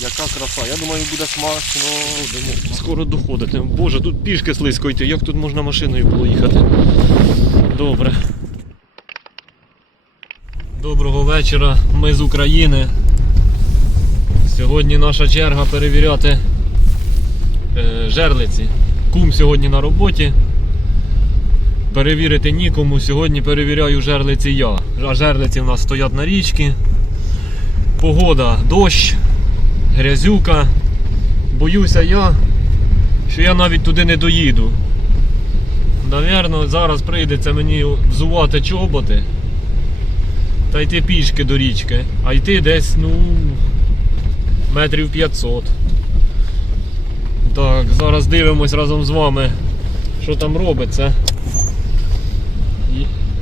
яка краса. Я думаю, буде смачно. Скоро доходити. Боже, тут пішки слизько йти. Як тут можна машиною було їхати? Добре. Доброго вечора. Ми з України. Сьогодні наша черга перевіряти е, жерлиці. Кум сьогодні на роботі. Перевірити нікому. Сьогодні перевіряю жерлиці я. А жерлиці в нас стоять на річці. Погода, дощ, грязюка. Боюся я, що я навіть туди не доїду. Навірно, зараз прийдеться мені взувати чоботи та йти пішки до річки, а йти десь, ну, метрів 500. Так, зараз дивимось разом з вами, що там робиться.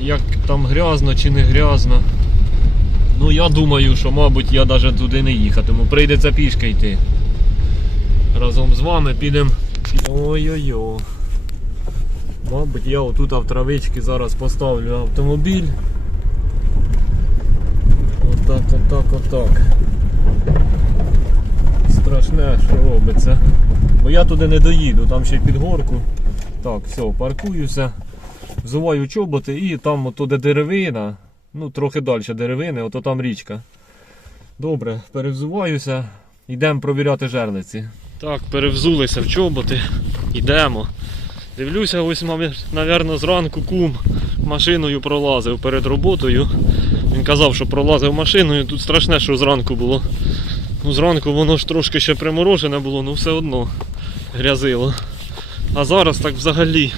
Як там грязно чи не грязно. Ну я думаю, що мабуть я навіть туди не їхатиму. Прийдеться пішки йти. Разом з вами підемо. Ой-ой-ой. Мабуть, я отут в травичці зараз поставлю автомобіль. Отак, отак, отак. Страшне, що робиться. Бо я туди не доїду, там ще під горку. Так, все, паркуюся, взуваю чоботи і там ото де деревина, ну трохи далі деревини, ото там річка. Добре, перевзуваюся, йдемо провіряти жерлиці. Так, перевзулися в чоботи, йдемо. Дивлюся, ось, мабуть, зранку кум машиною пролазив перед роботою. Він казав, що пролазив машиною. Тут страшне, що зранку було. Ну, зранку воно ж трошки ще приморожене було, але все одно грязило. А зараз так взагалі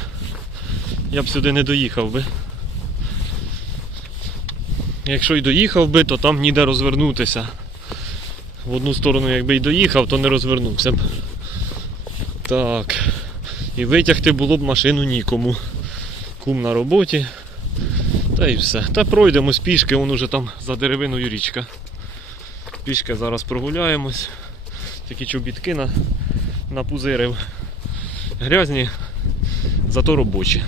я б сюди не доїхав би. Якщо й доїхав би, то там ніде розвернутися. В одну сторону, якби й доїхав, то не розвернувся б. Так. І витягти було б машину нікому. Кум на роботі. Та і все. Та пройдемось пішки, вон уже там за деревиною річка. Пішки зараз прогуляємось. Такі чобітки на, напузирив. Грязні, зато робочі.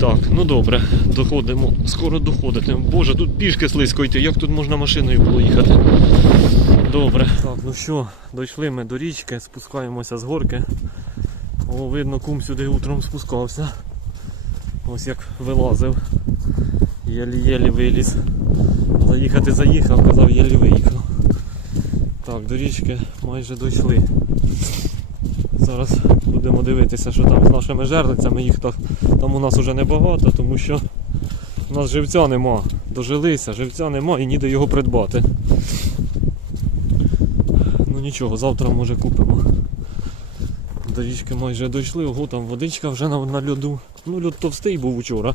Так, ну добре, доходимо, скоро доходити. Боже, тут пішки слизько йти, як тут можна машиною було їхати? Добре. Так, ну що, дійшли ми до річки, спускаємося з горки. О, видно, кум сюди утром спускався. Ось як вилазив. Єлі-єлі виліз. Заїхати заїхав, казав, єлі виїхав. Так, до річки майже дійшли. Зараз будемо дивитися, що там з нашими жерлицями. Їх так, там у нас вже небагато, тому що у нас живця нема. Дожилися, живця нема і ніде його придбати. Ну нічого, завтра може купимо. До річки майже дійшли, ого, там водичка вже на, на льоду. Ну, льод товстий був вчора.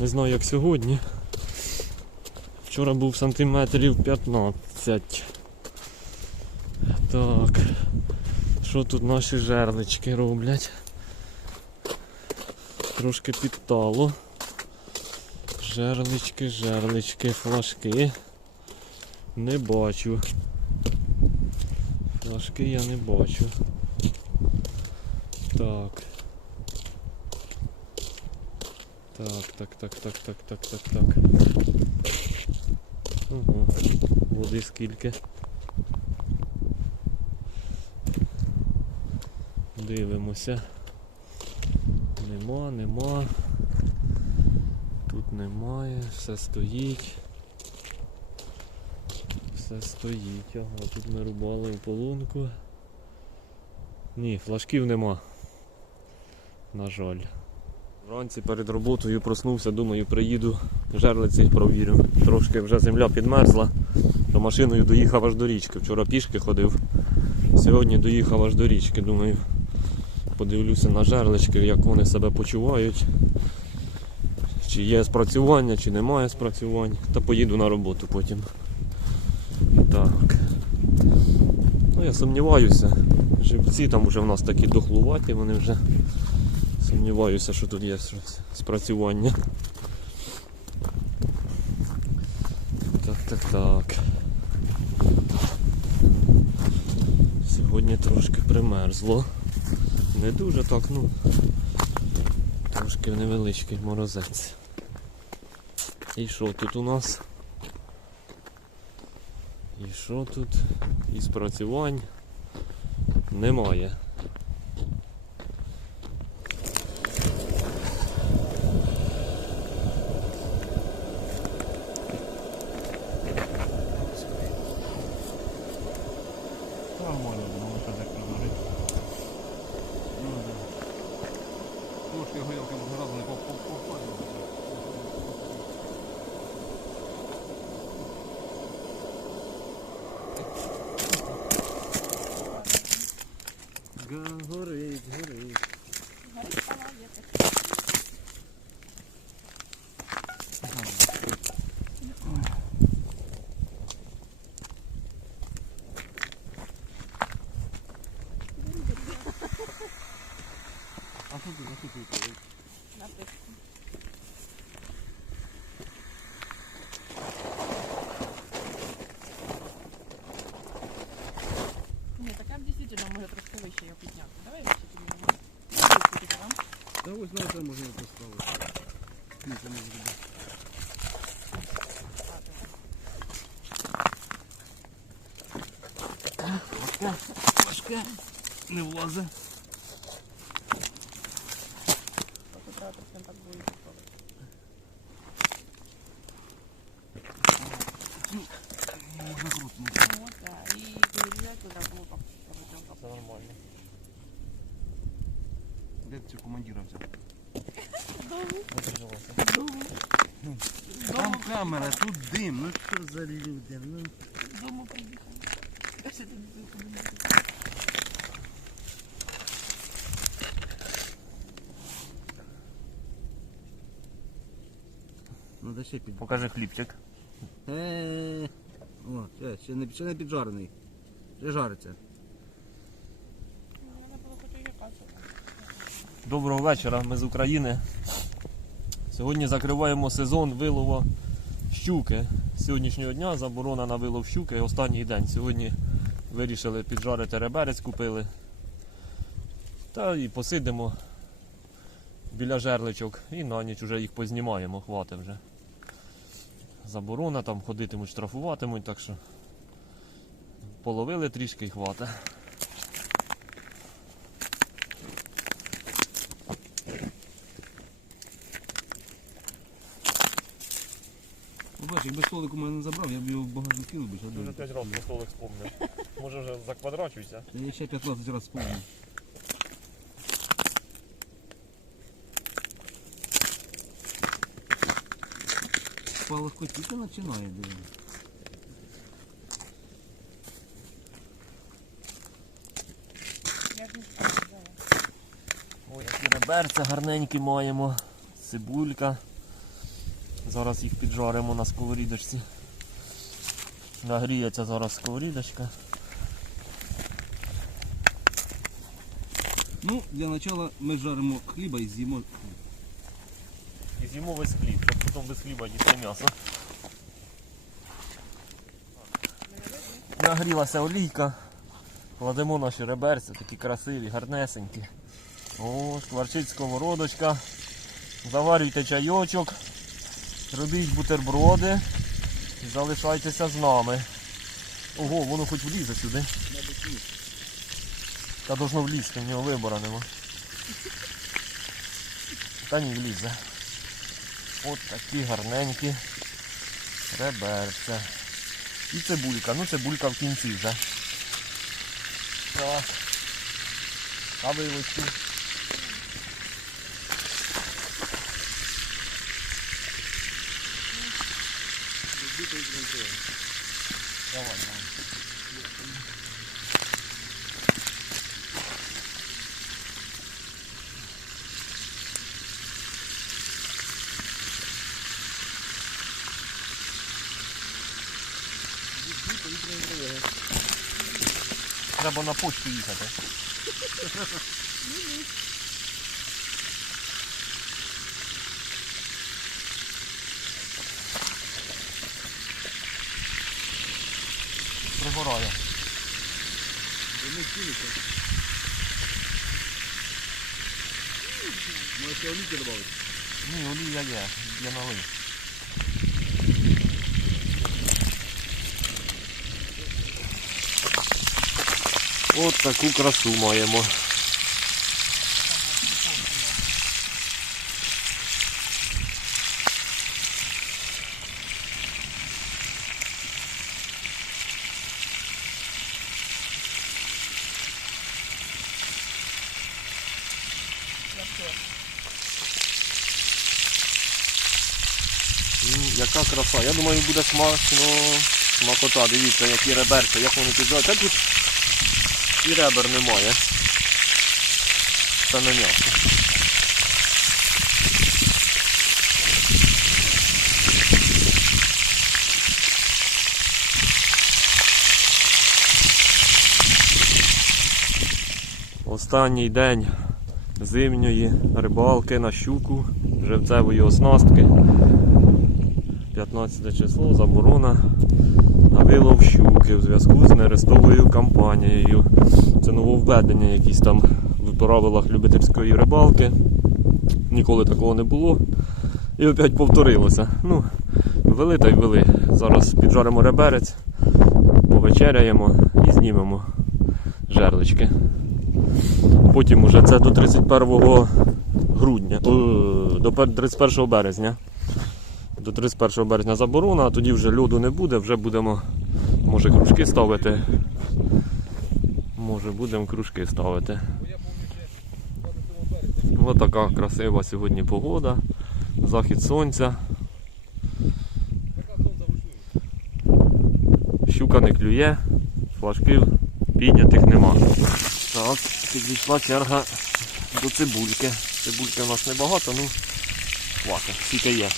Не знаю як сьогодні. Вчора був сантиметрів 15. Так. Що тут наші жерлички роблять? Трошки підтало. Жерлички, жерлички, флажки. Не бачу. Флажки я не бачу. Так. Так, так, так, так, так, так, так, так. Ого, води скільки. Дивимося. Нема, нема. Тут немає, все стоїть. Все стоїть. Ага, тут ми рубали полунку. Ні, флажків нема. На жаль. Вранці перед роботою проснувся, думаю, приїду жерлиці провірю. Трошки вже земля підмерзла, то машиною доїхав аж до річки. Вчора пішки ходив, сьогодні доїхав аж до річки. Думаю, подивлюся на жерлички, як вони себе почувають. Чи є спрацювання, чи немає спрацювань. Та поїду на роботу потім. Так. Ну я сумніваюся. Живці там вже в нас такі дохлуваті, вони вже сумніваюся, що тут є щось спрацювання. Так, так, так. Сьогодні трошки примерзло. Не дуже так, ну трошки невеличкий морозець. І що тут у нас? І що тут? І спрацювань немає. Нормально, думаю, що так прожарити. Ну, да. Трошки горілки можна разом не попадати. Горить, горить. А що тут, а що тут? Ні, така дійсно може трошки вище його підняти. Давай вище піднімемо. Вище там. Та ось на це можна поставити. Ні, це не буде. Важке, важке, не влазе. Так, от треба трохи так буде поставити. Можна крутнути. Ну, так. І вирізати туди було так. Це нормально. Де ти командира взяв? Там камера, тут дим, ну що за люди? Ну, Дому приїхали. Каже, тобі виходимо. Надо ще під... Покажи хлібчик. Е, О, ще, ще, не, ще не піджарений. Ще жариться. Ну, Треба було хоч і яка це. Доброго вечора, ми з України. Сьогодні закриваємо сезон вилова щуки. Сьогоднішнього дня заборона на вилов щуки. Останній день. Сьогодні вирішили піджарити реберець, купили. Та і посидимо біля жерличок і на ніч вже їх познімаємо, хватить вже. Заборона, там ходитимуть, штрафуватимуть, так що половили трішки і хватить. Якби столик у мене забрав, я б його в багажник кинув би. Ти вже 5 разів про столик спомнив. Може вже заквадрачуйся? Та я ще 15 разів спомню. Палко тільки починає, диви. Я ж не сказала. Ой, які реберця гарненькі маємо. Цибулька. Зараз їх піджаримо на сковорідочці. Нагріється зараз сковорідочка. Ну, для начала ми жаримо хліба і з'їмо. І з'їмо весь хліб, щоб потім без хліба їсти м'ясо. Нагрілася олійка. Кладемо наші реберця, такі красиві, гарнесенькі. О, шкварчить сковородочка. Заварюйте чайочок, робіть бутерброди і залишайтеся з нами. Ого, воно хоч влізе сюди. Та должно влізти, в нього вибору нема. Та ні, влізе. От такі гарненькі реберця. І цибулька. Ну цибулька в кінці вже. Так. А вилочки. Давай, давай. Треба на почту їхати. пригорає. Вони ціліться. Може ще олійки додати? Ні, олія є, я налив. От таку красу маємо. Краса. Я думаю, буде смачно. Смакота, дивіться, які реберця, як вони піджали. Та тут і ребер немає. Це не м'ясо. Останній день зимньої рибалки на щуку, живцевої оснастки. 15 число, заборона на вилов щуки в зв'язку з нерестовою кампанією. Це нововведення якісь там в правилах любительської рибалки. Ніколи такого не було. І опять повторилося. Ну, вели та й вели. Зараз піджаримо реберець, повечеряємо і знімемо жерлички. Потім уже це до 31 грудня, о, до 31 березня. До 31 березня заборона, а тоді вже льоду не буде, вже будемо, може, кружки ставити. Може, будемо кружки ставити. Ось така красива сьогодні погода. Захід сонця. Щука не клює, флажків піднятих нема. Так, підійшла черга до цибульки. Цибульки у нас небагато, ну хватить, скільки є.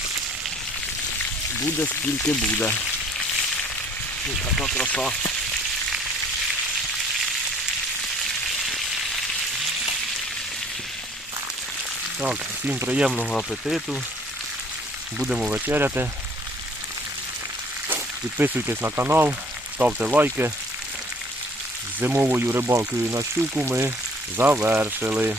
Буде скільки буде. Така краса. Так, всім приємного апетиту. Будемо вечеряти. Підписуйтесь на канал, ставте лайки. З зимовою рибалкою на щуку ми завершили.